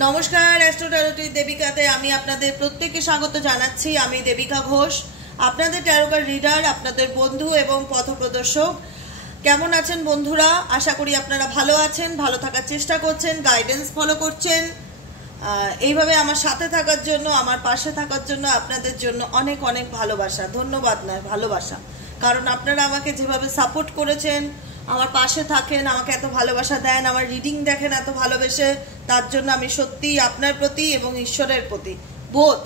নমস্কার, অ্যাস্ট্রো ট্যারোটি দেবিকাতে আমি আপনাদের প্রত্যেককে স্বাগত জানাচ্ছি। আমি দেবিকা ঘোষ, আপনাদের ট্যারোকার রিডার, আপনাদের বন্ধু এবং পথপ্রদর্শক। কেমন আছেন বন্ধুরা? আশা করি আপনারা ভালো আছেন, ভালো থাকার চেষ্টা করছেন, গাইডেন্স ফলো করছেন। এইভাবে আমার সাথে থাকার জন্য, আমার পাশে থাকার জন্য আপনাদের জন্য অনেক অনেক ভালোবাসা, ধন্যবাদ নয় ভালোবাসা। কারণ আপনারা আমাকে যেভাবে সাপোর্ট করেছেন, আমার পাশে থাকেন, আমাকে এত ভালোবাসা দেন, আমার রিডিং দেখেন এত ভালোবেসে, তার জন্য আমি সত্যিই আপনার প্রতি এবং ঈশ্বরের প্রতি বোধ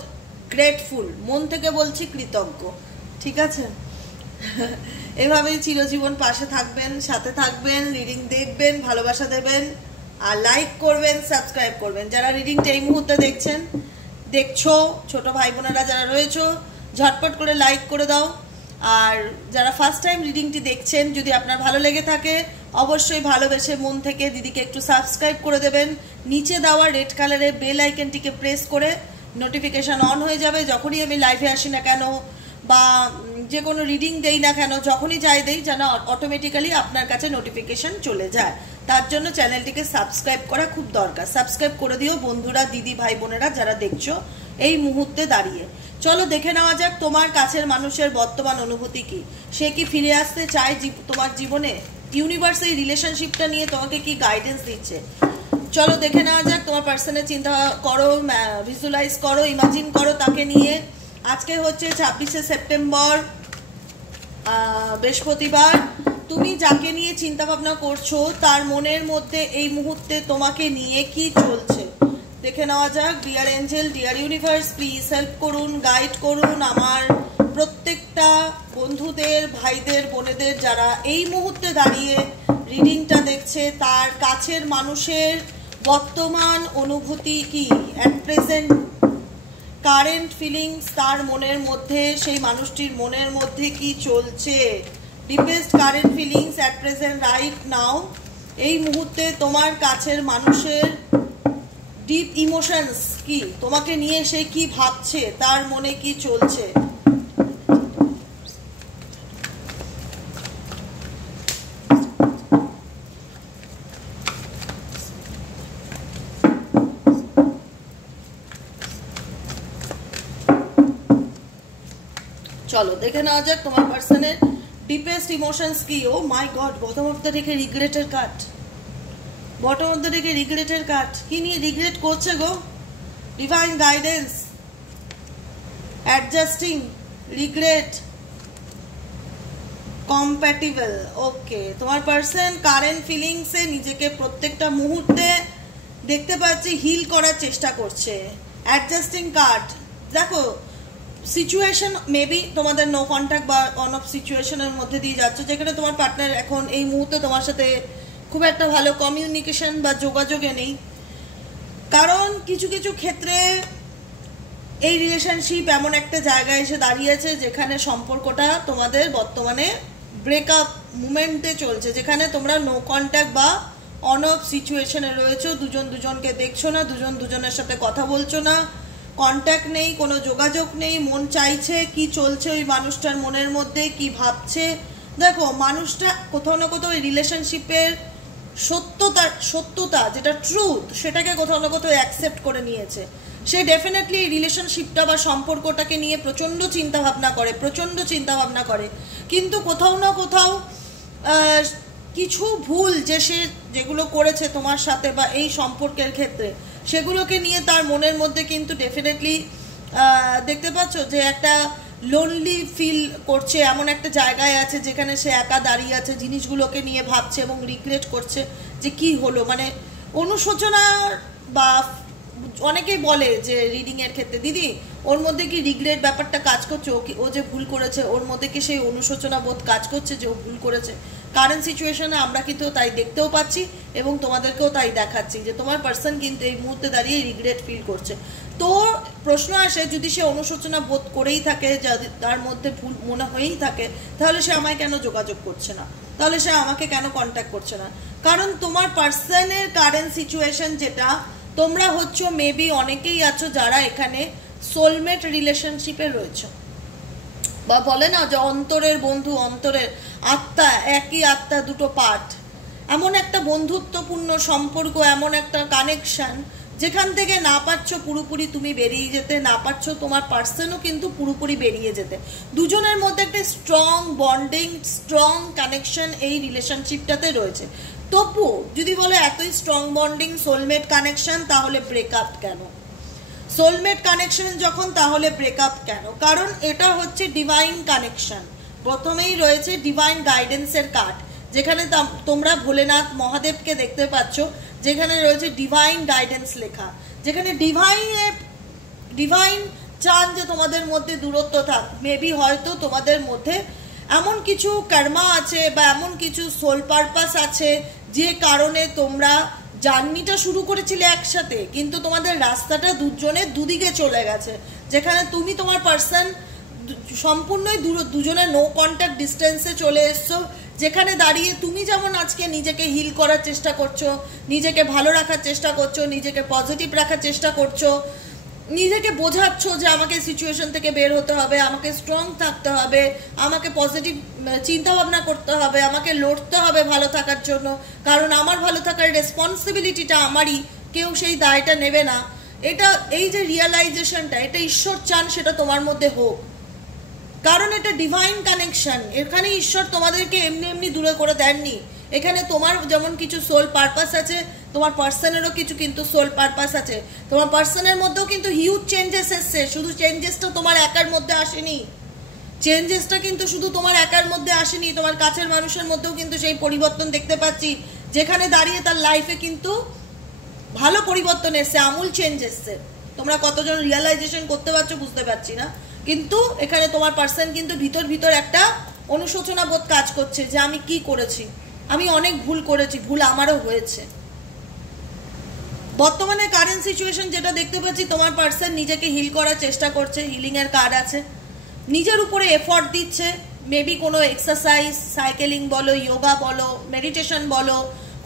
গ্রেটফুল, মন থেকে বলছি কৃতজ্ঞ। ঠিক আছে? এভাবেই চিরজীবন পাশে থাকবেন, সাথে থাকবেন, রিডিং দেখবেন, ভালোবাসা দেবেন, আর লাইক করবেন, সাবস্ক্রাইব করবেন। যারা রিডিংটা এই মুহূর্তে দেখছো, ছোট ভাই বোনেরা যারা রয়েছো, ঝটপট করে লাইক করে দাও। আর যারা ফার্স্ট টাইম রিডিংটি দেখছেন, যদি আপনার ভালো লেগে থাকে অবশ্যই ভালোবেসে মন থেকে দিদিকে একটু সাবস্ক্রাইব করে দেবেন। নিচে দেওয়া রেড কালারের বেল আইকনটিকে প্রেস করে নোটিফিকেশান অন হয়ে যাবে। যখনই আমি লাইভে আসি না কেন বা যে কোনো রিডিং দেই না কেন, যখনই যাই দেই, যেন অটোমেটিক্যালি আপনার কাছে নোটিফিকেশান চলে যায়। তার জন্য চ্যানেলটিকে সাবস্ক্রাইব করা খুব দরকার। সাবস্ক্রাইব করে দিও বন্ধুরা, দিদি ভাই বোনেরা যারা দেখছো এই মুহূর্তে দাঁড়িয়ে। চলো দেখে নেওয়া যাক তোমার কাছের মানুষের বর্তমান অনুভূতি কি। সে কি ফিরে আসতে চায় তোমার জীবনে? ইউনিভার্স এই রিলেশনশিপটা নিয়ে তোমাকে কি গাইডেন্স দিচ্ছে? চলো দেখে নেওয়া যাক। তোমার পার্সনের চিন্তা করো, ভিজুয়ালাইজ করো, ইমাজিন করো তাকে নিয়ে। আজকে হচ্ছে 26শে সেপ্টেম্বর, বৃহস্পতিবার। তুমি যাকে নিয়ে চিন্তা ভাবনা করছো তার মনের মধ্যে এই মুহূর্তে তোমাকে নিয়ে কি চলছে দেখে নেওয়া যাক। Dear angel, deer universe, please help করুন, গাইড করুন আমার প্রত্যেকটা বন্ধুদের, ভাইদের, বোনেদের যারা এই মুহূর্তে দাঁড়িয়ে রিডিংটা দেখছে, তার কাছের মানুষের বর্তমান অনুভূতি কি, অ্যাট প্রেজেন্ট কারেন্ট ফিলিংস, তার মনের মধ্যে, সেই মানুষটির মনের মধ্যে কি চলছে। Deepest current feelings at present right now. এই মুহূর্তে তোমার কাছের মানুষের ডিপ ইমোশনস কি, তোমাকে নিয়ে সে কি ভাবছে, তার মনে কি চলছে। চলো দেখে নেওয়া যাক তোমার পার্সনের ডিপেস্ট ইমোশনস কি। Oh my God, bottom of the deck রিগ্রেটের card, bottom of the deck রিগ্রেটের কার্ড। কি নিয়ে রিগ্রেট করছে গো? Divine guidance, adjusting, regret, compatible. Okay, তোমার পার্সন কারেন্ট ফিলিংসে নিজেকে প্রত্যেকটা মুহূর্তে দেখতে পাচ্ছি হিল করার চেষ্টা করছে। অ্যাডজাস্টিং কার্ড, দেখো সিচুয়েশন মেবি তোমাদের নো কন্ট্যাক্ট বা অন অফ সিচুয়েশনের মধ্যে দিয়ে যাচ্ছ, যেখানে তোমার পার্টনার এখন এই মুহূর্তে তোমার সাথে খুব একটা ভালো কমিউনিকেশন বা যোগাযোগে নেই। কারণ কিছু কিছু ক্ষেত্রে এই রিলেশনশিপ এমন একটা জায়গায় এসে দাঁড়িয়েছে যেখানে সম্পর্কটা তোমাদের বর্তমানে ব্রেকআপ মুভমেন্টে চলছে, যেখানে তোমরা নো কন্ট্যাক্ট বা অন অফ সিচুয়েশনে রয়েছো। দুজন দুজনকে দেখছো না, দুজন দুজনের সাথে কথা বলছো না, কন্ট্যাক্ট নেই, কোনো যোগাযোগ নেই। মন চাইছে কি চলছে ওই মানুষটার মনের মধ্যে, কি ভাবছে। দেখো মানুষটা কোথাও না কোথাও এই রিলেশনশিপের সত্যতা যেটা ট্রুথ, সেটাকে কোথাও না কোথাও অ্যাকসেপ্ট করে নিয়েছে। সে ডেফিনেটলি এই রিলেশনশিপটা বা সম্পর্কটাকে নিয়ে প্রচণ্ড চিন্তাভাবনা করে, কিন্তু কোথাও না কোথাও কিছু ভুল যেগুলো করেছে তোমার সাথে বা এই সম্পর্কের ক্ষেত্রে, সেগুলোকে নিয়ে তার মনের মধ্যে কিন্তু ডেফিনেটলি দেখতে পাচ্ছ যে একটা লোনলি ফিল করছে। এমন একটা জায়গায় আছে যেখানে সে একা দাঁড়িয়ে আছে, জিনিসগুলোকে নিয়ে ভাবছে এবং রিগ্রেট করছে যে কি হলো, মানে অনুশোচনা। বা অনেকেই বলে যে রিডিংয়ের ক্ষেত্রে, দিদি ওর মধ্যে কি রিগ্রেট ব্যাপারটা কাজ করছে, ও যে ভুল করেছে ওর মধ্যে কি সেই অনুশোচনা বোধ কাজ করছে যে ও ভুল করেছে। কারেন্ট সিচুয়েশনে আমরা কিন্তু তাই দেখতেও পাচ্ছি এবং তোমাদেরকেও তাই দেখাচ্ছি যে তোমার পার্সন কিন্তু এই মুহূর্তে দাঁড়িয়ে রিগ্রেট ফিল করছে। তো প্রশ্ন আসে, যদি সে অনুশোচনা বোধ করেই থাকে, তার মধ্যে ভুল মনে হয়েই থাকে, তাহলে সে আমায় কেন যোগাযোগ করছে না, তাহলে সে আমাকে কেন কন্ট্যাক্ট করছে না? কারণ তোমার পার্সনের কারেন্ট সিচুয়েশন যেটা, তোমরা হচ্ছে মেবি অনেকেই আছো যারা এখানে সোলমেট রিলেশনশিপে রয়েছে, বা বলে না যে অন্তরের বন্ধু, অন্তরের আত্মা, একই আত্মা দুটো পার্ট। এমন একটা বন্ধুত্বপূর্ণ সম্পর্ক, এমন একটা কানেকশন যেখান থেকে না পারছো পুরোপুরি তুমি বেরিয়ে যেতে, না পারছো তোমার পার্সনও কিন্তু পুরোপুরি বেরিয়ে যেতে। দুজনের মধ্যে একটা স্ট্রং বন্ডিং, স্ট্রং কানেকশন এই রিলেশনশিপটাতে রয়েছে। তবু যদি বলে এতই স্ট্রং বন্ডিং, সোলমেট কানেকশন, তাহলে ব্রেকআপ কেন? সোলমেট কানেকশন যখন, তাহলে ব্রেকআপ কেন? কারণ এটা হচ্ছে ডিভাইন কানেকশন। প্রথমেই রয়েছে ডিভাইন গাইডেন্সের কার্ড, যেখানে তোমরা ভোলেনাথ মহাদেবকে দেখতে পাচ্ছ, যেখানে রয়েছে ডিভাইন গাইডেন্স লেখা, যেখানে ডিভাইন চান যে তোমাদের মধ্যে দূরত্ব থাক। মেবি হয়তো তোমাদের মধ্যে এমন কিছু কর্মা আছে বা এমন কিছু সোল পারপাস আছে যে কারণে তোমরা জার্নিটা শুরু করেছিলে একসাথে, কিন্তু তোমাদের রাস্তাটা দুজনের দুদিকে চলে গেছে, যেখানে তুমি তোমার পার্সন সম্পূর্ণই দুজনে নো কন্ট্যাক্ট ডিস্টেন্সে চলে এসছো, যেখানে দাঁড়িয়ে তুমি যেমন আজকে নিজেকে হিল করার চেষ্টা করছো, নিজেকে ভালো রাখার চেষ্টা করছো, নিজেকে পজিটিভ রাখার চেষ্টা করছো, নিজেকে বোঝাচ্ছ যে আমাকে সিচুয়েশন থেকে বের হতে হবে, আমাকে স্ট্রং থাকতে হবে, আমাকে পজিটিভ চিন্তা ভাবনা করতে হবে, আমাকে লড়তে হবে ভালো থাকার জন্য, কারণ আমার ভালো থাকার রেসপন্সিবিলিটিটা আমারই, কেউ সেই দায়টা নেবে না। এটা এই যে রিয়েলাইজেশনটা, এটা ঈশ্বর চান সেটা তোমার মধ্যে হোক, কারণ এটা ডিভাইন কানেকশন। এখানে ঈশ্বর তোমাদেরকে এমনি এমনি দূরে করে দেননি। এখানে তোমার যেমন কিছু সোল পারপাস আছে, তোমার পার্সনেরও কিছু কিন্তু সোল পারপাস আছে। তোমার পার্সনের মধ্যেও কিন্তু হিউজ চেঞ্জেস এসছে, শুধু চেঞ্জেসটা তোমার একার মধ্যে আসেনি, চেঞ্জেসটা কিন্তু শুধু তোমার একার মধ্যে আসেনি, তোমার কাছের মানুষের মধ্যেও কিন্তু সেই পরিবর্তন দেখতে পাচ্ছি, যেখানে দাঁড়িয়ে তার লাইফে কিন্তু ভালো পরিবর্তন এসছে, আমূল চেঞ্জ এসছে। তোমরা কতজন রিয়েলাইজেশন করতে পারছো বুঝতে পারছি না, কিন্তু এখানে তোমার পার্সন কিন্তু ভিতর একটা অনুশোচনা বোধ কাজ করছে যে আমি কি করেছি, আমি অনেক ভুল করেছি, ভুল আমারও হয়েছে। বর্তমানে কারেন্ট সিচুয়েশন যেটা দেখতে পাচ্ছি, তোমার পার্সন নিজেকে হিল করার চেষ্টা করছে, হিলিং এর কার্ড আছে, নিজের উপরে এফর্ট দিচ্ছে, মেবি কোনো এক্সারসাইজ, সাইকেলিং বলো, যোগা বলো, মেডিটেশন বলো,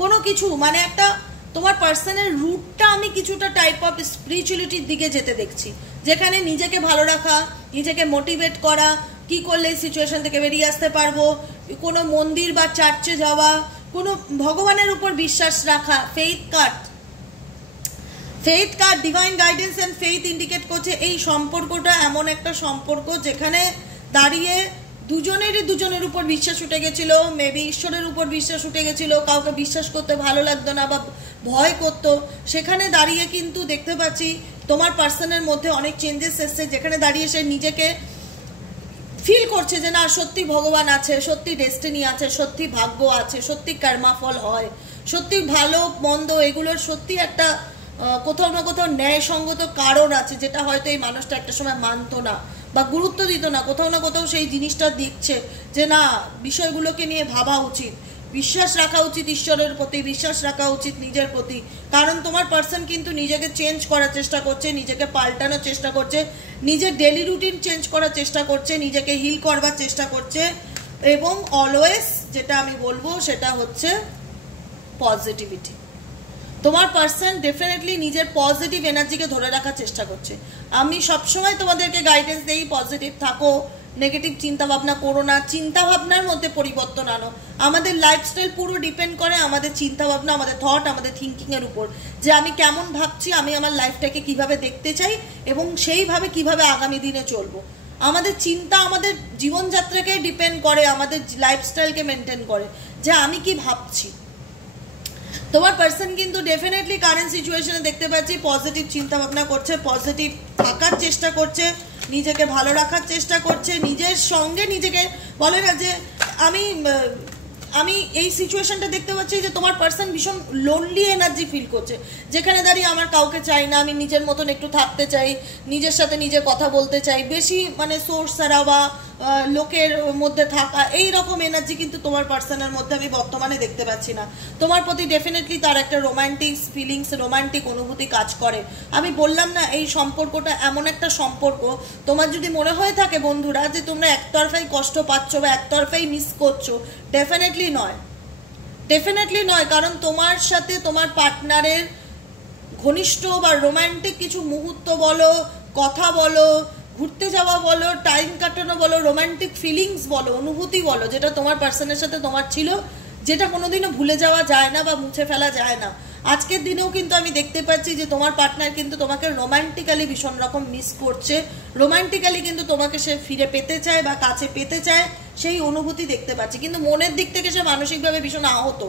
কোনো কিছু, মানে একটা তোমার পার্সনের রুটটা আমি কিছুটা টাইপ অফ স্পিরিচুয়ালিটির দিকে যেতে দেখছি, যেখানে নিজেকে ভালো রাখা, নিজেকে মোটিভেট করা, কি করলে এই সিচুয়েশন থেকে বেরিয়ে আসতে পারবো, কোনো মন্দির বা চার্চে যাওয়া, কোনো ভগবানের উপর বিশ্বাস রাখা। Faith card divine guidance and faith indicate করছে এই সম্পর্কটা এমন একটা সম্পর্ক যেখানে দাঁড়িয়ে দুজনের উপর বিশ্বাস উঠে গেছিল, মেবি ঈশ্বরের উপর বিশ্বাস উঠে গেছিল, কাউকে বিশ্বাস করতে ভালো লাগতো না বা ভয় করতো, সেখানে দাঁড়িয়ে কিন্তু দেখতে পাচ্ছি তোমার পার্সনের মধ্যে অনেক চেঞ্জেস এসছে, যেখানে দাঁড়িয়ে সে নিজেকে ফিল করছে যে না, সত্যি ভগবান আছে, সত্যি ডেস্টিনি আছে, সত্যি ভাগ্য আছে, সত্যি কর্মাফল হয়, সত্যি ভালো মন্দ এগুলোর সত্যি একটা কোথাও না কোথাও ন্যায়সঙ্গত কারণ আছে, যেটা হয়তো এই মানুষটা একটা সময় মানতো না বা গুরুত্ব দিত না, কোথাও না কোথাও সেই জিনিসটা দেখছে যে না, বিষয়গুলোকে নিয়ে ভাবা উচিত, বিশ্বাস রাখা উচিত ঈশ্বরের প্রতি, বিশ্বাস রাখা উচিত নিজের প্রতি, কারণ তোমার পার্সন কিন্তু নিজেকে চেঞ্জ করার চেষ্টা করছে, নিজেকে পাল্টানোর চেষ্টা করছে, নিজের ডেলি রুটিন চেঞ্জ করার চেষ্টা করছে, নিজেকে হিল করবার চেষ্টা করছে, এবং অলওয়েজ যেটা আমি বলবো সেটা হচ্ছে পজিটিভিটি। তোমার পার্সন ডেফিনেটলি নিজের পজিটিভ এনার্জিকে ধরে রাখার চেষ্টা করছে। আমি সবসময় তোমাদেরকে গাইডেন্স দিই, পজিটিভ থাকো, নেগেটিভ চিন্তা ভাবনা করো না, চিন্তা ভাবনার মধ্যে পরিবর্তন আনো। আমাদের লাইফস্টাইল পুরো ডিপেন্ড করে আমাদের চিন্তা ভাবনা, আমাদের থট, আমাদের থিঙ্কিংয়ের উপর, যে আমি কেমন ভাবছি, আমি আমার লাইফটাকে কিভাবে দেখতে চাই এবং সেইভাবে কিভাবে আগামী দিনে চলবো। আমাদের চিন্তা আমাদের জীবনযাত্রাকে ডিপেন্ড করে, আমাদের লাইফস্টাইলকে মেনটেন করে, যে আমি কি ভাবছি। তোমার পার্সন কিন্তু ডেফিনেটলি কারেন্ট সিচুয়েশনে দেখতে পাচ্ছি পজিটিভ চিন্তা ভাবনা করছে, পজিটিভ থাকার চেষ্টা করছে, নিজেকে ভালো রাখার চেষ্টা করছে, নিজের সঙ্গে নিজেকে বলে না যে আমি এই সিচুয়েশনটা দেখতে পাচ্ছি যে তোমার পার্সন ভীষণ লোনলি এনার্জি ফিল করছে, যেখানে দাঁড়িয়ে আমার কাউকে চাই না, আমি নিজের মতন একটু থাকতে চাই, নিজের সাথে নিজে কথা বলতে চাই, বেশি মানে সোর্স ছাড়া বা লোকের মধ্যে থাকা, এই রকম এনার্জি কিন্তু তোমার পার্সনের মধ্যে আমি বর্তমানে দেখতে পাচ্ছি না। তোমার প্রতি ডেফিনেটলি তার একটা রোমান্টিক ফিলিংস, রোমান্টিক অনুভূতি কাজ করে। আমি বললাম না, এই সম্পর্কটা এমন একটা সম্পর্ক, তোমার যদি মনে হয়ে থাকে বন্ধুরা যে তোমরা একতরফাই কষ্ট পাচ্ছ বা একতরফাই মিস করছো, ডেফিনেটলি নয়, কারণ তোমার সাথে তোমার পার্টনারের ঘনিষ্ঠ বা রোমান্টিক কিছু মুহূর্ত বলো, কথা বলো, ঘুরতে যাওয়া বলো, টাইম কাটানো বলো, রোমান্টিক ফিলিংস বলো, অনুভূতি বলো, যেটা তোমার পার্সনের সাথে তোমার ছিল, যেটা কোনোদিনও ভুলে যাওয়া যায় না বা মুছে ফেলা যায় না। আজকের দিনেও কিন্তু আমি দেখতে পাচ্ছি যে তোমার পার্টনার কিন্তু তোমাকে রোমান্টিক্যালি ভীষণ রকম মিস করছে, রোমান্টিক্যালি কিন্তু তোমাকে সে ফিরে পেতে চায় বা কাছে পেতে চায়, সেই অনুভূতি দেখতে পাচ্ছি। কিন্তু মনের দিক থেকে সে মানসিকভাবে ভীষণ আহত,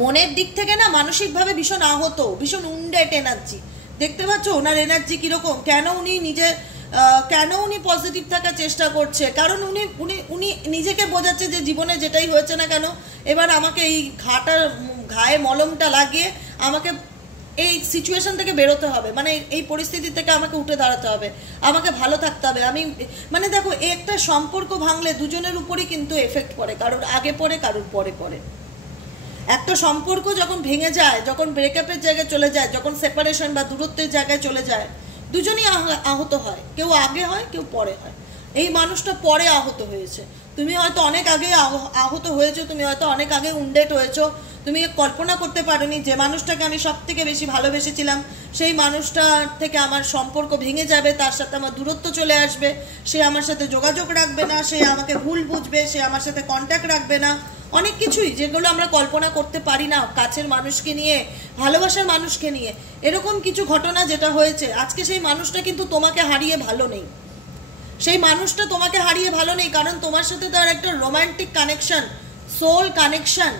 মনের দিক থেকে না মানসিকভাবে ভীষণ আহত, ভীষণ উন্ডেট এনার্জি। দেখতে পাচ্ছ ওনার এনার্জি কিরকম, কেন উনি পজিটিভ থাকার চেষ্টা করছে, কারণ উনি উনি উনি নিজেকে বোঝাচ্ছে যে জীবনে যেটাই হয়েছে না কেন, এবার আমাকে এই ঘায়ে মলমটা লাগিয়ে আমাকে এই সিচুয়েশন থেকে বেরোতে হবে, মানে এই পরিস্থিতি থেকে আমাকে উঠে দাঁড়াতে হবে, আমাকে ভালো থাকতে হবে। আমি মানে দেখো, একটা সম্পর্ক ভাঙলে দুজনের উপরই কিন্তু এফেক্ট পড়ে, কারোর আগে পড়ে, কারোর পরে পড়ে। একটা সম্পর্ক যখন ভেঙে যায়, যখন ব্রেকআপের জায়গায় চলে যায়, যখন সেপারেশন বা দূরত্বের জায়গায় চলে যায়, দুজনই আহত হয়, কেউ আগে হয়, কেউ পরে হয়। এই মানুষটা পরে আহত হয়েছে, তুমি হয়তো অনেক আগে আহত হয়েছো, তুমি হয়তো অনেক আগে উন্ডেট হয়েছো, তুমি কল্পনা করতে পারোনি যে মানুষটাকে আমি সব থেকে বেশি ভালোবেসেছিলাম, সেই মানুষটা থেকে আমার সম্পর্ক ভেঙে যাবে, তার সাথে আমার দূরত্ব চলে আসবে, সে আমার সাথে যোগাযোগ রাখবে না, সে আমাকে ভুল বুঝবে, সে আমার সাথে কন্ট্যাক্ট রাখবে না, অনেক কিছুই যেগুলো আমরা কল্পনা করতে পারি না কাছের মানুষকে নিয়ে, ভালোবাসার মানুষকে নিয়ে। এরকম কিছু ঘটনা যেটা হয়েছে, আজকে সেই মানুষটা কিন্তু তোমাকে হারিয়ে ভালো নেই, সেই মানুষটা তোমাকে হারিয়ে ভালো নেই, কারণ তোমার সাথে তার একটা রোমান্টিক কানেকশন, সোল কানেকশন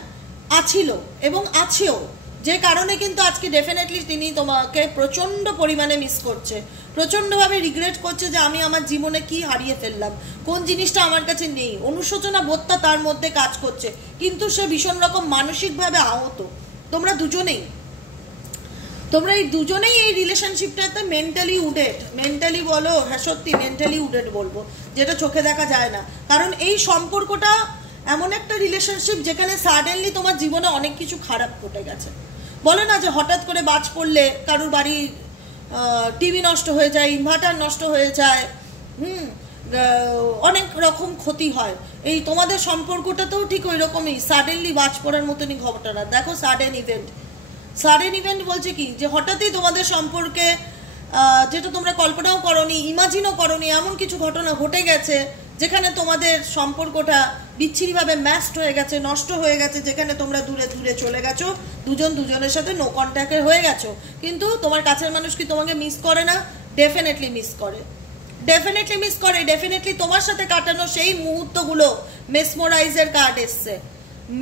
আছিল এবং আছেও, যে কারণে কিন্তু আজকে ডেফিনেটলি তিনি তোমাকে প্রচণ্ড পরিমাণে মিস করছে, প্রচণ্ডভাবে রিগ্রেট করছে যে আমি আমার জীবনে কি হারিয়ে ফেললাম, কোন জিনিসটা আমার কাছে নেই, অনুশোচনা বোধটা তার মধ্যে কাজ করছে, কিন্তু সে ভীষণ রকম মানসিকভাবে আহত। তোমরা এই দুজনেই এই রিলেশনশিপটাতে মেন্টালি উডেড, মেন্টালি বলো, হ্যাঁ সত্যি মেন্টালি উডেড বলবো, যেটা চোখে দেখা যায় না। কারণ এই সম্পর্কটা এমন একটা রিলেশনশিপ যেখানে সাডেনলি তোমার জীবনে অনেক কিছু খারাপ ঘটে গেছে। বলে না যে হঠাৎ করে বাজ পড়লে কারোর বাড়ি টিভি নষ্ট হয়ে যায়, ইনভার্টার নষ্ট হয়ে যায়, অনেক রকম ক্ষতি হয়। এই তোমাদের সম্পর্কটাতেও ঠিক ওই রকমই সাডেনলি বাজ পড়ার মতনই ঘটনা। দেখো সাডেন ইভেন্ট বলছে কি, যে হঠাৎই তোমাদের সম্পর্কে যেটা তোমরা কল্পনাও করনি, ইমাজিনও করনি, এমন কিছু ঘটনা ঘটে গেছে যেখানে তোমাদের সম্পর্কটা বিচ্ছিরিভাবে ম্যাস্ট হয়ে গেছে, নষ্ট হয়ে গেছে, যেখানে তোমরা দূরে দূরে চলে গেছো, দুজন দুজনের সাথে নো কন্ট্যাক্টে হয়ে গেছো। কিন্তু তোমার কাছের মানুষ কি তোমাকে মিস করে না? ডেফিনেটলি মিস করে, ডেফিনেটলি তোমার সাথে কাটানো সেই মুহূর্তগুলো মেসমোরাইজের কার্ড এসছে।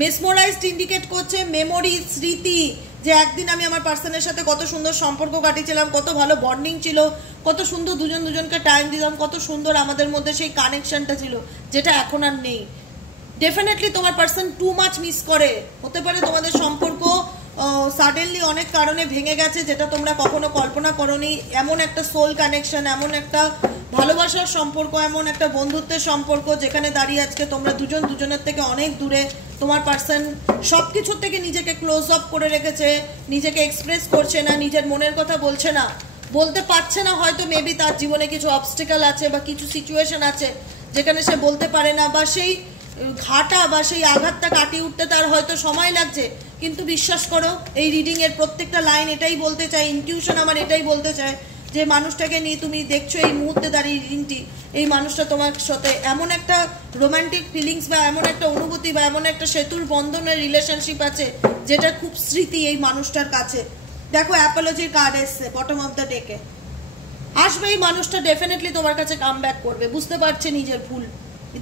মেসমোরাইজড ইন্ডিকেট করছে মেমোরি, স্মৃতি, যে একদিন আমি আমার পার্সনের সাথে কত সুন্দর সম্পর্ক কাটিয়েছিলাম, কত ভালো বন্ডিং ছিল, কত সুন্দর দুজনকে টাইম দিলাম, কত সুন্দর আমাদের মধ্যে সেই কানেকশনটা ছিল, যেটা এখন আর নেই। ডেফিনেটলি তোমার পার্সন টু মাচ মিস করে। হতে পারে তোমাদের সম্পর্ক সাডেনলি অনেক কারণে ভেঙে গেছে, যেটা তোমরা কখনো কল্পনা করোনি। এমন একটা সোল কানেকশন, এমন একটা ভালোবাসার সম্পর্ক, এমন একটা বন্ধুত্বের সম্পর্ক, যেখানে দাঁড়িয়ে আজকে তোমরা দুজনের থেকে অনেক দূরে। তোমার পার্সন সব কিছুর থেকে নিজেকে ক্লোজ আপ করে রেখেছে, নিজেকে এক্সপ্রেস করছে না, নিজের মনের কথা বলছে না, বলতে পারছে না। হয়তো মেবি তার জীবনে কিছু অবস্টেকল আছে বা কিছু সিচুয়েশন আছে যেখানে সে বলতে পারে না, বা সেই ঘাটা বা সেই আঘাতটা কাটিয়ে উঠতে তার হয়তো সময় লাগছে। কিন্তু বিশ্বাস করো, এই রিডিং এর প্রত্যেকটা লাইন এটাই বলতে চাই, ইনটিউশন আমার এটাই বলতে চায়, যে মানুষটাকে নিয়ে তুমি দেখছো এই মুহূর্তে দাঁড়িয়ে রিডিংটি, এই মানুষটা তোমার সাথে এমন একটা রোমান্টিক ফিলিংস বা এমন একটা অনুভূতি বা এমন একটা সেতুর বন্ধনের রিলেশনশিপ আছে, যেটা খুব স্মৃতি এই মানুষটার কাছে। দেখো অ্যাপোলজির কার্ড এসছে বটম অফ দ্য ডেকে। আসবে এই মানুষটা, ডেফিনেটলি তোমার কাছে কাম ব্যাক করবে, বুঝতে পারছে নিজের ভুল,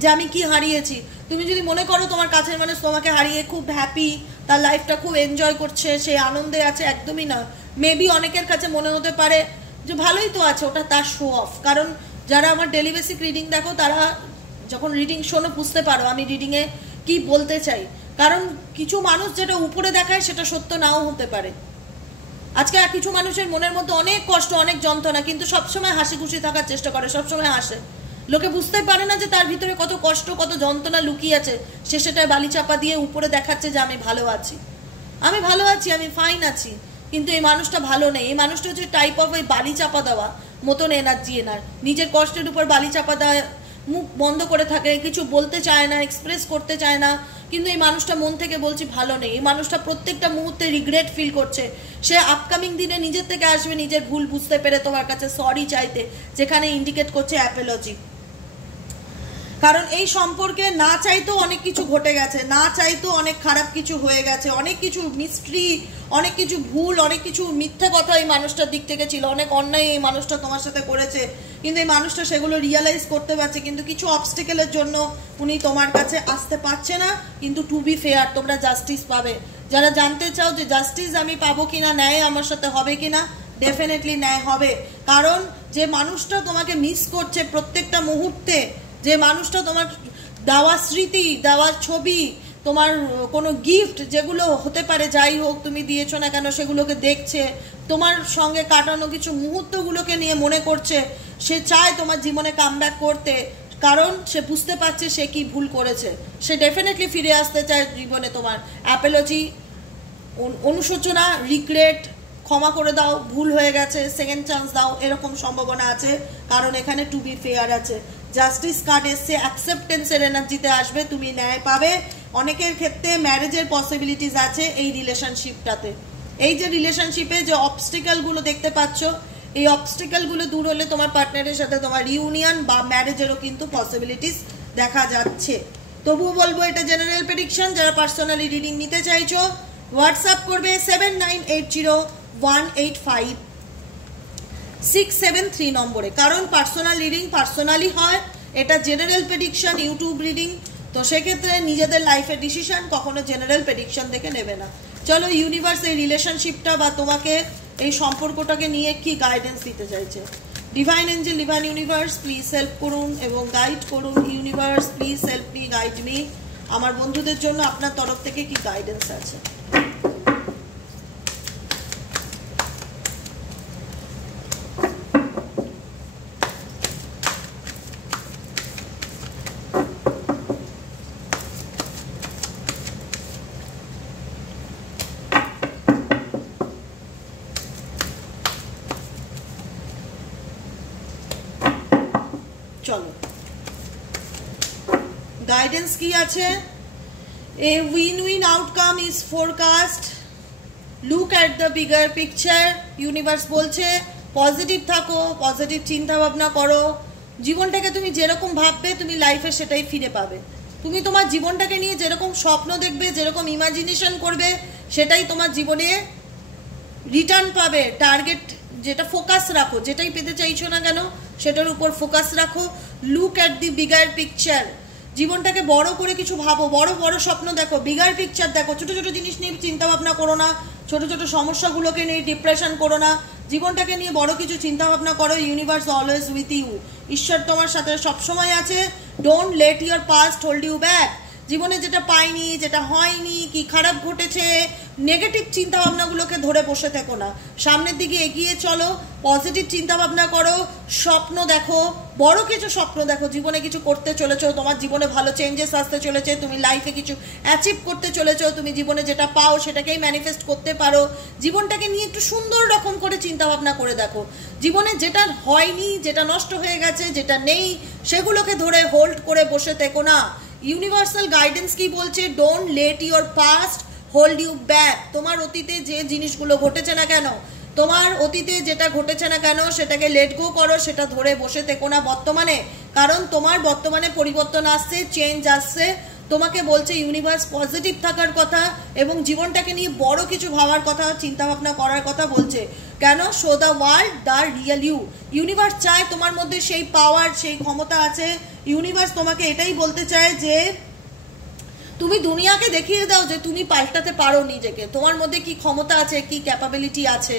যে আমি কি হারিয়েছি। তুমি যদি মনে করো তোমার কাছের মানুষ তোমাকে হারিয়ে খুব হ্যাপি, তার লাইফটা খুব এনজয় করছে, সে আনন্দে আছে, একদমই না। মেবি অনেকের কাছে মনে হতে পারে যে ভালোই তো আছে, ওটা তার শো অফ। কারণ যারা আমার ডেলি বেসিক রিডিং দেখো, তারা যখন রিডিং শোনো বুঝতে পারো আমি রিডিংয়ে কি বলতে চাই। কারণ কিছু মানুষ যেটা উপরে দেখায় সেটা সত্য নাও হতে পারে। আজকে কিছু মানুষের মনের মধ্যে অনেক কষ্ট, অনেক যন্ত্রণা, কিন্তু সবসময় হাসি খুশি থাকার চেষ্টা করে, সবসময় হাসে। লোকে বুঝতে পারে না যে তার ভিতরে কত কষ্ট, কত যন্ত্রণা লুকিয়ে আছে। সে সেটাই বালি চাপা দিয়ে উপরে দেখাচ্ছে যে আমি ভালো আছি, আমি ফাইন আছি। কিন্তু এই মানুষটা ভালো নেই। এই মানুষটা হচ্ছে টাইপ অফ ওই বালি চাপা দেওয়া মতন এনার্জি, নিজের কষ্টের উপর বালি চাপা দেওয়া, মুখ বন্ধ করে থাকে, কিছু বলতে চায় না, এক্সপ্রেস করতে চায় না। কিন্তু এই মানুষটা মন থেকে বলছি ভালো নেই। এই মানুষটা প্রত্যেকটা মুহূর্তে রিগ্রেট ফিল করছে। সে আপকামিং দিনে নিজের থেকে আসবে, নিজের ভুল বুঝতে পেরে তোমার কাছে সরি চাইতে, যেখানে ইন্ডিকেট করছে অ্যাপোলজি। কারণ এই সম্পর্কে না চাইতেও অনেক কিছু ঘটে গেছে, না চাইতেও অনেক খারাপ কিছু হয়ে গেছে, অনেক কিছু মিস্ট্রি, অনেক কিছু ভুল, অনেক কিছু মিথ্যে কথা এই মানুষটার দিক থেকে ছিল, অনেক অন্যায় এই মানুষটা তোমার সাথে করেছে, কিন্তু এই মানুষটা সেগুলো রিয়েলাইজ করতে পারছে, কিন্তু কিছু অবস্টেকেলের জন্য উনি তোমার কাছে আসতে পারছে না। কিন্তু টু বি ফেয়ার, তোমরা জাস্টিস পাবে। যারা জানতে চাও যে জাস্টিস আমি পাবো কিনা, ন্যায় আমার সাথে হবে কিনা, ডেফিনেটলি ন্যায় হবে। কারণ যে মানুষটা তোমাকে মিস করছে প্রত্যেকটা মুহূর্তে, যে মানুষটা তোমার দেওয়া স্মৃতি, দেওয়া ছবি, তোমার কোনো গিফট যেগুলো হতে পারে, যাই হোক তুমি দিয়েছো না কেন, সেগুলোকে দেখছে, তোমার সঙ্গে কাটানো কিছু মুহূর্তগুলোকে নিয়ে মনে করছে, সে চায় তোমার জীবনে কামব্যাক করতে, কারণ সে বুঝতে পারছে সে কি ভুল করেছে। সে ডেফিনেটলি ফিরে আসতে চায় জীবনে। তোমার অ্যাপোলজি, অনুশোচনা, রিগ্রেট, ক্ষমা করে দাও, ভুল হয়ে গেছে, সেকেন্ড চান্স দাও, এরকম সম্ভাবনা আছে। কারণ এখানে টু বি ফেয়ার আছে, জাস্টিস কার্ড এসছে, অ্যাকসেপ্টেন্সের এনার্জিতে আসবে, তুমি ন্যায় পাবে। অনেকের ক্ষেত্রে ম্যারেজের পসিবিলিটিস আছে এই রিলেশনশিপটাতে। এই যে রিলেশনশিপে যে অবস্টিকেলগুলো দেখতে পাচ্ছ, এই অবস্টিকেলগুলো দূর হলে তোমার পার্টনারের সাথে তোমার রিউনিয়ন বা ম্যারেজেরও কিন্তু পসিবিলিটিস দেখা যাচ্ছে। তবুও বলবো এটা জেনারেল প্রেডিকশন। যারা পার্সোনালি রিডিং নিতে চাইছো হোয়াটসঅ্যাপ করবে 7980185673 নম্বরে। কারণ পার্সোনাল রিডিং পার্সোনালি হয়, এটা জেনারেল প্রেডিকশন ইউটিউব রিডিং, তো সেক্ষেত্রে নিজেদের লাইফের ডিসিশন কখনো জেনারেল প্রেডিকশন দেখে নেবে না। চলো ইউনিভার্স এই রিলেশনশিপটা বা তোমাকে এই সম্পর্কটাকে নিয়ে কি গাইডেন্স দিতে চাইছে। Divine Angel, divine universe please help করুন এবং গাইড করুন। Universe please help me, guide me. আমার বন্ধুদের জন্য আপনার তরফ থেকে কি গাইডেন্স আছে। চলো গাইডেন্স কি আছে। A win-win outcome is forecast. Look at the bigger picture. Universe বলছে পজিটিভ থাকো, পজিটিভ চিন্তা ভাবনা করো। জীবনটাকে তুমি যেরকম ভাববে তুমি লাইফে সেটাই ফিরে পাবে। তুমি তোমার জীবনটাকে নিয়ে যেরকম স্বপ্ন দেখবে, যেরকম ইমাজিনেশন করবে, সেটাই তোমার জীবনে রিটার্ন পাবে। টার্গেট যেটা ফোকাস রাখো, যেটাই পেতে চাইছো না কেন সেটার উপর ফোকাস রাখো। Look at the bigger picture. জীবনটাকে বড় করে কিছু ভাবো, বড় বড় স্বপ্ন দেখো, বিগার পিকচার দেখো। ছোট ছোট জিনিস নিয়ে চিন্তা ভাবনা করো না, ছোট ছোট সমস্যাগুলোকে নিয়ে ডিপ্রেশন করো না, জীবনটাকে নিয়ে বড় কিছু চিন্তা ভাবনা করো। ইউনিভার্স অলওয়েজ উইথ ইউ, ঈশ্বর তোমার সাথে সবসময় আছে। Don't let your past hold you back. জীবনে যেটা পাইনি, যেটা হয়নি, কি খারাপ ঘটেছে, নেগেটিভ চিন্তা ভাবনাগুলোকে ধরে বসে থেকো না, সামনের দিকে এগিয়ে চলো, পজিটিভ চিন্তা ভাবনা করো, স্বপ্ন দেখো, বড় কিছু স্বপ্ন দেখো। জীবনে কিছু করতে চলেছো, তোমার জীবনে ভালো চেঞ্জেস আসতে চলেছে, তুমি লাইফে কিছু অ্যাচিভ করতে চলেছো, তুমি জীবনে যেটা পাও সেটাকেই ম্যানিফেস্ট করতে পারো। জীবনটাকে নিয়ে একটু সুন্দর রকম করে চিন্তা ভাবনা করে দেখো। জীবনে যেটা হয়নি, যেটা নষ্ট হয়ে গেছে, যেটা নেই, সেগুলোকে ধরে হোল্ড করে বসে থেকো না। ইউনিভার্সাল গাইডেন্স কি বলছে? Don't let your past hold you back. তোমার অতীতে যে জিনিসগুলো ঘটেছে না কেন, তোমার অতীতে যেটা ঘটেছে না কেন সেটাকে লেট গো করো, সেটা ধরে বসে থেকো না বর্তমানে। কারণ তোমার বর্তমানে পরিবর্তন আসছে, চেঞ্জ আসছে। তোমাকে বলছে ইউনিভার্স পজিটিভ থাকার কথা এবং জীবনটাকে নিয়ে বড় কিছু ভাবার কথা, চিন্তা ভাবনা করার কথা বলছে। কেন? Show the world the real you. Universe চায় তোমার মধ্যে সেই পাওয়ার, সেই ক্ষমতা আছে। ইউনিভার্স তোমাকে এটাই বলতে চায় যে তুমি দুনিয়াকে দেখিয়ে দাও যে তুমি পাল্টাতে পারো নিজেকে, তোমার মধ্যে কি ক্ষমতা আছে, কি ক্যাপাবিলিটি আছে।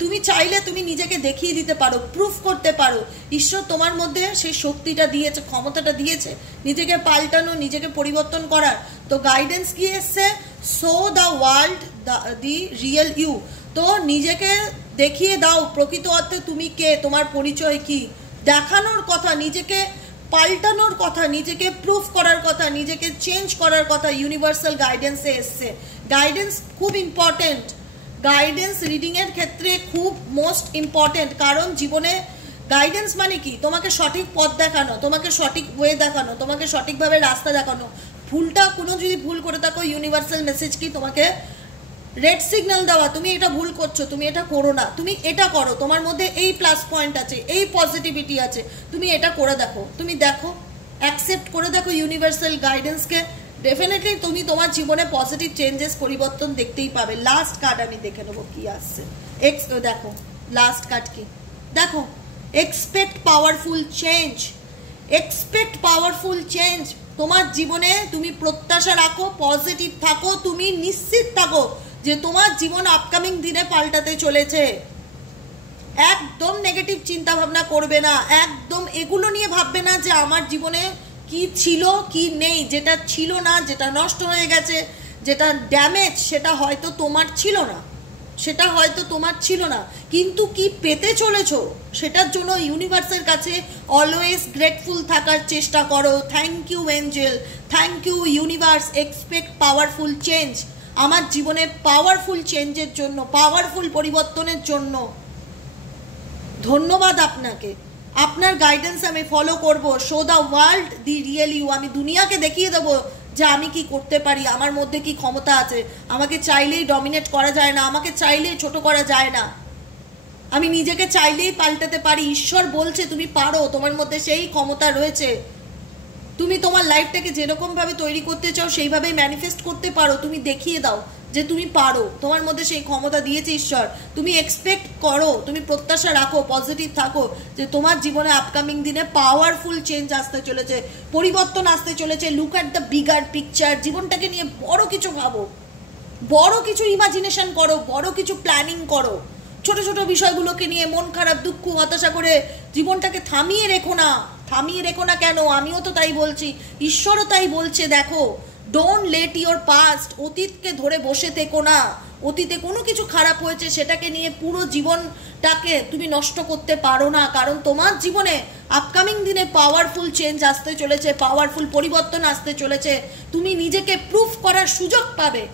তুমি চাইলে তুমি নিজেকে দেখিয়ে দিতে পারো, প্রুফ করতে পারো। ঈশ্বর তোমার মধ্যে সেই শক্তিটা দিয়েছে, ক্ষমতাটা দিয়েছে নিজেকে পাল্টানো, নিজেকে পরিবর্তন করার। তো গাইডেন্স কি এসছে? Show the world the real you. তো নিজেকে দেখিয়ে দাও প্রকৃত অর্থে তুমি কে, তোমার পরিচয় কি, দেখানোর কথা, নিজেকে পাল্টানোর কথা, নিজেকে প্রুফ করার কথা, নিজেকে চেঞ্জ করার কথা ইউনিভার্সাল গাইডেন্সে এসছে। গাইডেন্স খুব ইম্পর্টেন্ট, গাইডেন্স রিডিংয়ের ক্ষেত্রে খুব মোস্ট ইম্পর্টেন্ট। কারণ জীবনে গাইডেন্স মানে কি? তোমাকে সঠিক পথ দেখানো, তোমাকে সঠিক ওয়ে দেখানো, তোমাকে সঠিকভাবে রাস্তা দেখানো। ভুলটা কোনো যদি ভুল করে থাকো, ইউনিভার্সাল মেসেজ কি? তোমাকে রেড সিগন্যাল দেওয়া, তুমি এটা ভুল করছো, তুমি এটা করো না, তুমি এটা করো, তোমার মধ্যে এই প্লাস পয়েন্ট আছে, এই পজিটিভিটি আছে, তুমি এটা করে দেখো। তুমি দেখো, অ্যাকসেপ্ট করে দেখো ইউনিভার্সাল গাইডেন্সকে, ডেফিনেটলি তুমি তোমার জীবনে পজিটিভ চেঞ্জেস, পরিবর্তন দেখতেই পাবে। লাস্ট কার্ড আমি দেখে নেবো কি আসছে। দেখো লাস্ট কার্ড কি, দেখো expect powerful change. Expect powerful change. তোমার জীবনে তুমি প্রত্যাশা রাখো, পজিটিভ থাকো, তুমি নিশ্চিত থাকো যে তোমার জীবন আপকামিং দিনে পাল্টাতে চলেছে। একদম নেগেটিভ চিন্তা ভাবনা করবে না, একদম এগুলো নিয়ে ভাববে না যে আমার জীবনে কি ছিল কি নেই। যেটা ছিল না, যেটা নষ্ট হয়ে গেছে, যেটা ড্যামেজ, সেটা হয়তো তোমার ছিল না, সেটা হয়তো তোমার ছিল না, কিন্তু কি পেতে চলেছো সেটার জন্য ইউনিভার্সের কাছে অলওয়েজ গ্রেটফুল থাকার চেষ্টা করো। Thank you angel, thank you universe, expect powerful change. আমার জীবনে পাওয়ারফুল চেঞ্জের জন্য, পাওয়ারফুল পরিবর্তনের জন্য ধন্যবাদ আপনাকে। আপনার গাইডেন্স আমি ফলো করব। Show the world the real you. আমি দুনিয়াকে দেখিয়ে দেবো যে আমি কি করতে পারি, আমার মধ্যে কি ক্ষমতা আছে। আমাকে চাইলেই ডমিনেট করা যায় না, আমাকে চাইলেই ছোট করা যায় না, আমি নিজেকে চাইলেই পাল্টাতে পারি। ঈশ্বর বলছে তুমি পারো, তোমার মধ্যে সেই ক্ষমতা রয়েছে। তুমি তোমার লাইফটাকে যেরকমভাবে তৈরি করতে চাও সেইভাবেই ম্যানিফেস্ট করতে পারো। তুমি দেখিয়ে দাও যে তুমি পারো, তোমার মধ্যে সেই ক্ষমতা দিয়েছে ঈশ্বর। তুমি এক্সপেক্ট করো, তুমি প্রত্যাশা রাখো, পজিটিভ থাকো যে তোমার জীবনে আপকামিং দিনে পাওয়ারফুল চেঞ্জ আসতে চলেছে, পরিবর্তন আসতে চলেছে। Look at the bigger picture. জীবনটাকে নিয়ে বড় কিছু ভাবো, বড় কিছু ইমাজিনেশন করো, বড় কিছু প্ল্যানিং করো। ছোট ছোট বিষয়গুলোকে নিয়ে মন খারাপ, দুঃখ, হতাশা করে জীবনটাকে থামিয়ে রেখো না। থামিয়ে রেখো না কেন? আমিও তো তাই বলছি, ঈশ্বরও তাই বলছে। দেখো, ডোন্ট লেট ইওর পাস্ট, অতীতকে ধরে বসে থেকো না। অতীতে কোনো কিছু খারাপ হয়েছে সেটাকে নিয়ে পুরো জীবনটাকে তুমি নষ্ট করতে পারো না, কারণ তোমার জীবনে আপকামিং দিনে পাওয়ারফুল চেঞ্জ আসতে চলেছে, পাওয়ারফুল পরিবর্তন আসতে চলেছে। তুমি নিজেকে প্রুফ করার সুযোগ পাবে।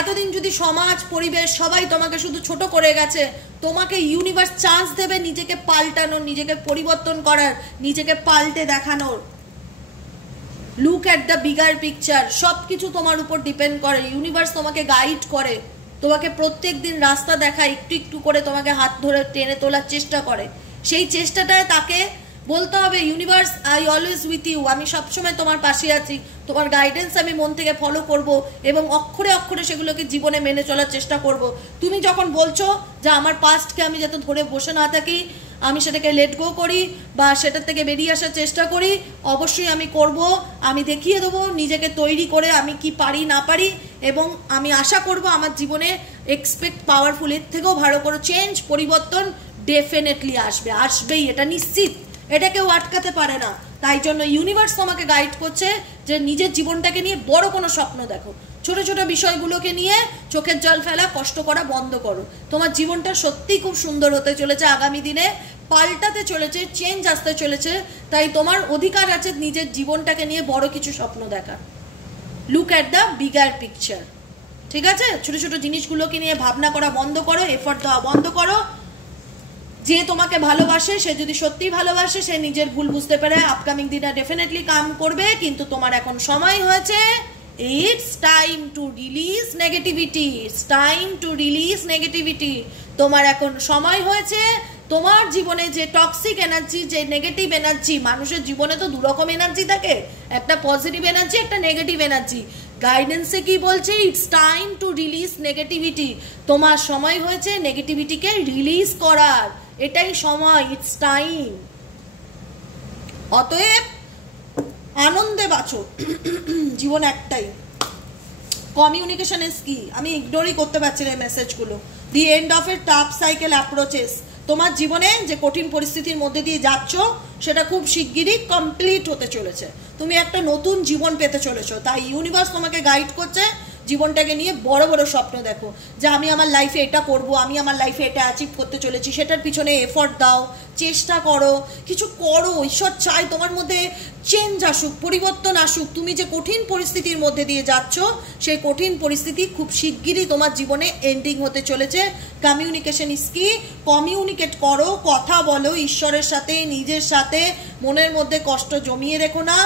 এতদিন যদি সমাজ, পরিবেশ সবাই তোমাকে শুধু ছোট করে গেছে, তোমাকে ইউনিভার্স চান্স দেবে নিজেকে পাল্টানোর, নিজেকে পরিবর্তন করার, নিজেকে পাল্টে দেখানোর। Look at the bigger picture. সব কিছু তোমার উপর ডিপেন্ড করে। ইউনিভার্স তোমাকে গাইড করে, তোমাকে প্রত্যেক দিন রাস্তা দেখায়, একটু একটু করে তোমাকে হাত ধরে টেনে তোলার চেষ্টা করে। সেই চেষ্টাটায় তাকে বলতে হবে, universe I always with you, আমি সবসময় তোমার পাশে আছি, তোমার গাইডেন্স আমি মন থেকে ফলো করব এবং অক্ষরে অক্ষরে সেগুলোকে জীবনে মেনে চলার চেষ্টা করব। তুমি যখন বলছো যে আমার পাস্টকে আমি যাতে ধরে বসে না থাকি, আমি সেটাকে লেট গো করি বা সেটার থেকে বেরিয়ে আসার চেষ্টা করি, অবশ্যই আমি করব। আমি দেখিয়ে দেবো নিজেকে তৈরি করে আমি কি পারি না পারি, এবং আমি আশা করব আমার জীবনে এক্সপেক্ট পাওয়ারফুল, এর থেকেও ভালো করে চেঞ্জ, পরিবর্তন ডেফিনেটলি আসবে, আসবেই, এটা নিশ্চিত। এটা কেউ আটকাতে পারে না। তাই জন্য ইউনিভার্স তোমাকে গাইড করছে যে নিজের জীবনটাকে নিয়ে বড় কোনো স্বপ্ন দেখো, ছোট ছোট বিষয়গুলোকে নিয়ে চোখের জল ফেলা, কষ্ট করা বন্ধ করো। তোমার জীবনটা সত্যিই খুব সুন্দর হতে চলেছে, আগামী দিনে পাল্টাতে চলেছে, চেঞ্জ আসতে চলেছে। তাই তোমার অধিকার আছে নিজের জীবনটাকে নিয়ে বড় কিছু স্বপ্ন দেখা। Look at the bigger picture. ঠিক আছে? ছোট ছোট জিনিসগুলোকে নিয়ে ভাবনা করা বন্ধ করো, এফর্ট দেওয়া বন্ধ করো। যে তোমাকে ভালোবাসে, সে যদি সত্যিই ভালোবাসে, সে নিজের ভুল বুঝতে পারে, আপকামিং দিনে ডেফিনেটলি কাম করবে। কিন্তু তোমার এখন সময় হয়েছে, it's time to release negativity, it's time to release negativity. তোমার এখন সময় হয়েছে তোমার জীবনে যে টক্সিক এনার্জি, যে নেগেটিভ এনার্জি, মানুষের জীবনে তো দুরকম এনার্জি থাকে, একটা পজিটিভ এনার্জি, একটা নেগেটিভ এনার্জি। গাইডেন্সে কি বলছে? It's time to release negativity. তোমার সময় হয়েছে নেগেটিভিটিকে রিলিজ করার, এটাই সময়, ইটস টাইম। অতএব আনন্দে বাঁচো। জীবন একটাই। কমিউনিকেশন ইজ কি। আমি ইগনোরই করতে পারছি না এই মেসেজগুলো। The end of a tough cycle approaches. তোমার জীবনে যে কঠিন পরিস্থিতির মধ্যে দিয়ে যাচ্ছ সেটা খুব শিগগিরই কমপ্লিট হতে চলেছে। তুমি একটা নতুন জীবন পেতে চলেছো। তাই ইউনিভার্স তোমাকে গাইড করছে, জীবনটাকে নিয়ে বড় বড় স্বপ্ন দেখো, যে আমি আমার লাইফে এটা করব, আমি আমার লাইফে এটা অ্যাচিভ করতে চলেছি। সেটার পিছনে এফর্ট দাও, চেষ্টা করো, কিছু করো। ঈশ্বর চায় তোমার মধ্যে চেঞ্জ আসুক, পরিবর্তন আসুক। তুমি যে কঠিন পরিস্থিতির মধ্যে দিয়ে যাচ্ছ, সেই কঠিন পরিস্থিতি খুব শিগগিরই তোমার জীবনে এন্ডিং হতে চলেছে। কমিউনিকেশন ইজ কি। কমিউনিকেট করো, কথা বলো ঈশ্বরের সাথে, নিজের সাথে। মনের মধ্যে কষ্ট জমিয়ে রেখো না।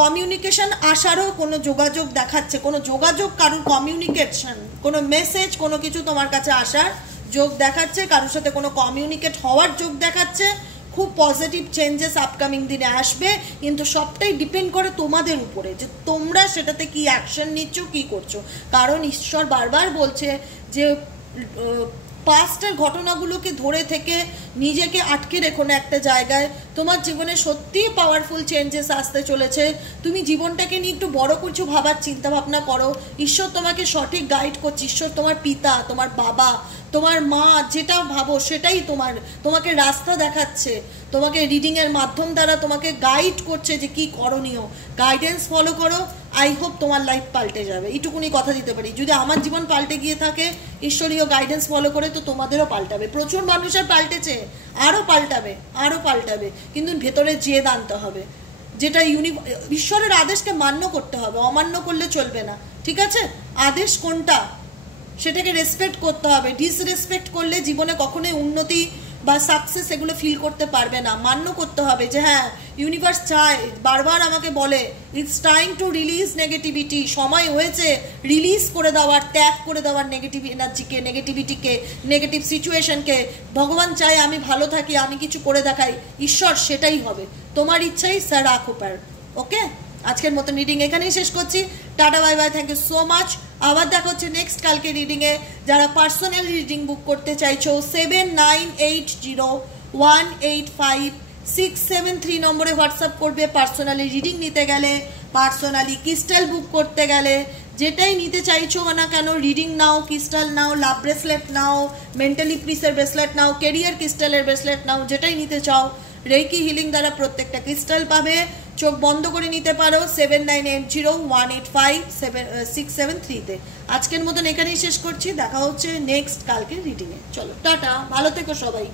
কমিউনিকেশন আসারও কোনো যোগাযোগ দেখাচ্ছে, কোনো যোগাযোগ, কারোর কমিউনিকেশন, কোনো মেসেজ, কোনো কিছু তোমার কাছে আসার যোগ দেখাচ্ছে, কারোর সাথে কোনো কমিউনিকেট হওয়ার যোগ দেখাচ্ছে। খুব পজিটিভ চেঞ্জেস আপকামিং দিনে আসবে, কিন্তু সবটাই ডিপেন্ড করে তোমাদের উপরে যে তোমরা সেটাতে কি অ্যাকশন নিচ্ছ, কি করছো। কারণ ঈশ্বর বারবার বলছে যে পাস্টের ঘটনাগুলোকে ধরে থেকে নিজেকে আটকে রেখো না একটা জায়গায়। তোমার জীবনে সত্যিই পাওয়ারফুল চেঞ্জেস আসতে চলেছে। তুমি জীবনটাকে নিয়ে একটু বড় কিছু ভাবার চিন্তা ভাবনা করো। ঈশ্বর তোমাকে সঠিক গাইড করছে। ঈশ্বর তোমার পিতা, তোমার বাবা, তোমার মা, যেটা ভাবো সেটাই তোমাকে রাস্তা দেখাচ্ছে। তোমাকে রিডিংয়ের মাধ্যম দ্বারা তোমাকে গাইড করছে যে কি করণীয়। গাইডেন্স ফলো করো, আই হোপ তোমার লাইফ পাল্টে যাবে। এইটুকুনি কথা দিতে পারি। যদি আমার জীবন পাল্টে গিয়ে থাকে ঈশ্বরীয় গাইডেন্স ফলো করে, তো তোমাদেরও পাল্টাবে। প্রচুর মানুষের পাল্টেছে, আরও পাল্টাবে, কিন্তু ভেতরে জেদ আনতে হবে, যেটা ঈশ্বরের আদেশকে মান্য করতে হবে, অমান্য করলে চলবে না। ঠিক আছে, আদেশ কোনটা সেটাকে রেসপেক্ট করতে হবে। ডিসরেসপেক্ট করলে জীবনে কখনোই উন্নতি বা সাকসেস এগুলো ফিল করতে পারবে না। মান্য করতে হবে যে হ্যাঁ, ইউনিভার্স চায়, বারবার আমাকে বলে it's time to release negativity. সময় হয়েছে রিলিজ করে দেওয়ার, ত্যাগ করে দেওয়ার নেগেটিভ এনার্জিকে, নেগেটিভিটিকে, নেগেটিভ সিচুয়েশনকে। ভগবান চায় আমি ভালো থাকি, আমি কিছু করে দেখাই। ঈশ্বর সেটাই হবে। তোমার ইচ্ছাই স্যার আকুপার। ওকে, আজকের মতন রিডিং এখানেই শেষ করছি। Tata, bye bye, thank you so much. আবার দেখা হচ্ছে নেক্সট কালকে রিডিংয়ে। যারা পার্সোনাল রিডিং বুক করতে চাইছো 7980185673 নম্বরে হোয়াটসঅ্যাপ করবে। পার্সোনালি রিডিং নিতে গেলে, পার্সোনালি ক্রিস্টাল বুক করতে গেলে, যেটাই নিতে চাইছো না কেন, রিডিং নাও, ক্রিস্টাল নাও, লাভ ব্রেসলেট নাও, মেন্টালি পিসের ব্রেসলেট নাও, কেরিয়ার ক্রিস্টালের ব্রেসলেট নাও, যেটাই নিতে চাও, রেকি হিলিং দ্বারা প্রত্যেকটা ক্রিস্টাল পাবে। চোখ বন্ধ করে নিতে পারো 7980185673-তে। আজকের মতন এখানেই শেষ করছি। দেখা হচ্ছে নেক্সট কালকে রিডিংয়ে। চলো টাটা, ভালো থেকো সবাই।